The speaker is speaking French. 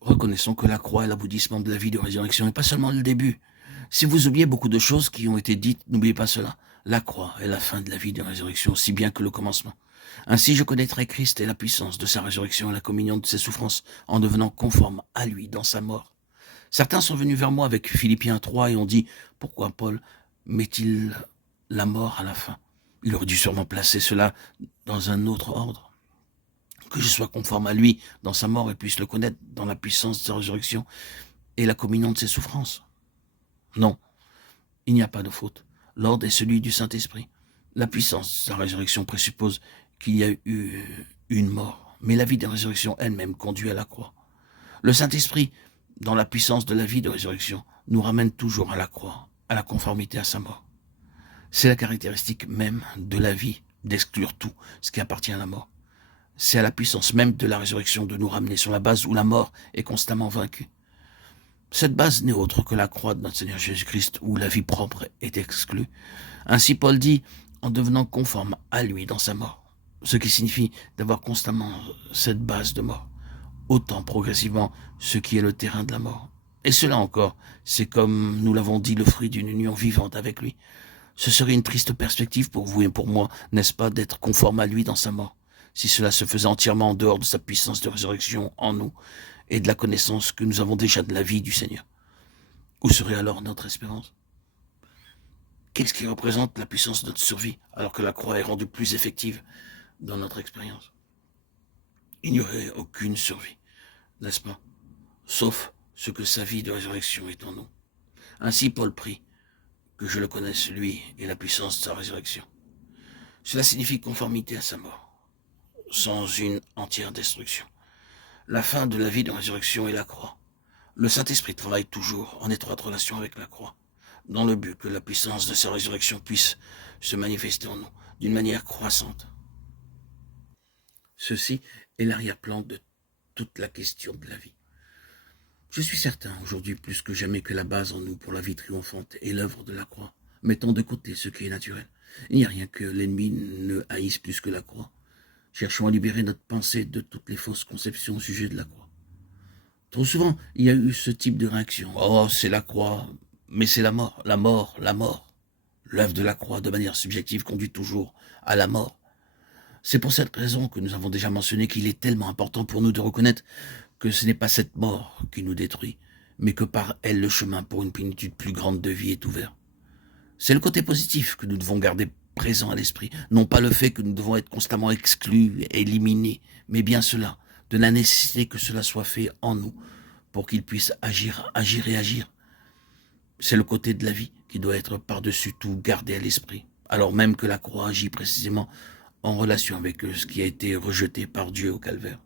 Reconnaissons que la croix est l'aboutissement de la vie de résurrection et pas seulement le début. Si vous oubliez beaucoup de choses qui ont été dites, n'oubliez pas cela. La croix est la fin de la vie de résurrection, aussi bien que le commencement. Ainsi je connaîtrai Christ et la puissance de sa résurrection et la communion de ses souffrances en devenant conforme à lui dans sa mort. Certains sont venus vers moi avec Philippiens 3 et ont dit « Pourquoi Paul met-il la mort à la fin ?» Il aurait dû sûrement placer cela dans un autre ordre. Que je sois conforme à lui dans sa mort et puisse le connaître dans la puissance de sa résurrection et la communion de ses souffrances. Non, il n'y a pas de faute. L'ordre est celui du Saint-Esprit. La puissance de sa résurrection présuppose qu'il y a eu une mort, mais la vie de résurrection elle-même conduit à la croix. Le Saint-Esprit, dans la puissance de la vie de résurrection, nous ramène toujours à la croix, à la conformité à sa mort. C'est la caractéristique même de la vie d'exclure tout ce qui appartient à la mort. C'est à la puissance même de la résurrection de nous ramener sur la base où la mort est constamment vaincue. Cette base n'est autre que la croix de notre Seigneur Jésus-Christ où la vie propre est exclue. Ainsi Paul dit, en devenant conforme à lui dans sa mort, ce qui signifie d'avoir constamment cette base de mort, autant progressivement ce qui est le terrain de la mort. Et cela encore, c'est comme nous l'avons dit, le fruit d'une union vivante avec lui. Ce serait une triste perspective pour vous et pour moi, n'est-ce pas, d'être conforme à lui dans sa mort, si cela se faisait entièrement en dehors de sa puissance de résurrection en nous et de la connaissance que nous avons déjà de la vie du Seigneur. Où serait alors notre espérance? Qu'est-ce qui représente la puissance de notre survie, alors que la croix est rendue plus effective dans notre expérience? Il n'y aurait aucune survie, n'est-ce pas? Sauf ce que sa vie de résurrection est en nous. Ainsi Paul prie que je le connaisse, lui, et la puissance de sa résurrection. Cela signifie conformité à sa mort, sans une entière destruction. La fin de la vie de résurrection est la croix. Le Saint-Esprit travaille toujours en étroite relation avec la croix, dans le but que la puissance de sa résurrection puisse se manifester en nous d'une manière croissante. Ceci est l'arrière-plan de toute la question de la vie. Je suis certain aujourd'hui plus que jamais que la base en nous pour la vie triomphante est l'œuvre de la croix. Mettons de côté ce qui est naturel. Il n'y a rien que l'ennemi ne haïsse plus que la croix. Cherchons à libérer notre pensée de toutes les fausses conceptions au sujet de la croix. Trop souvent, il y a eu ce type de réaction. Oh, c'est la croix, mais c'est la mort, la mort, la mort. L'œuvre de la croix, de manière subjective, conduit toujours à la mort. C'est pour cette raison que nous avons déjà mentionné qu'il est tellement important pour nous de reconnaître que ce n'est pas cette mort qui nous détruit, mais que par elle le chemin pour une plénitude plus grande de vie est ouvert. C'est le côté positif que nous devons garder présent à l'esprit, non pas le fait que nous devons être constamment exclus, éliminés, mais bien cela, de la nécessité que cela soit fait en nous, pour qu'il puisse agir et agir. C'est le côté de la vie qui doit être par-dessus tout gardé à l'esprit, alors même que la croix agit précisément en relation avec ce qui a été rejeté par Dieu au calvaire.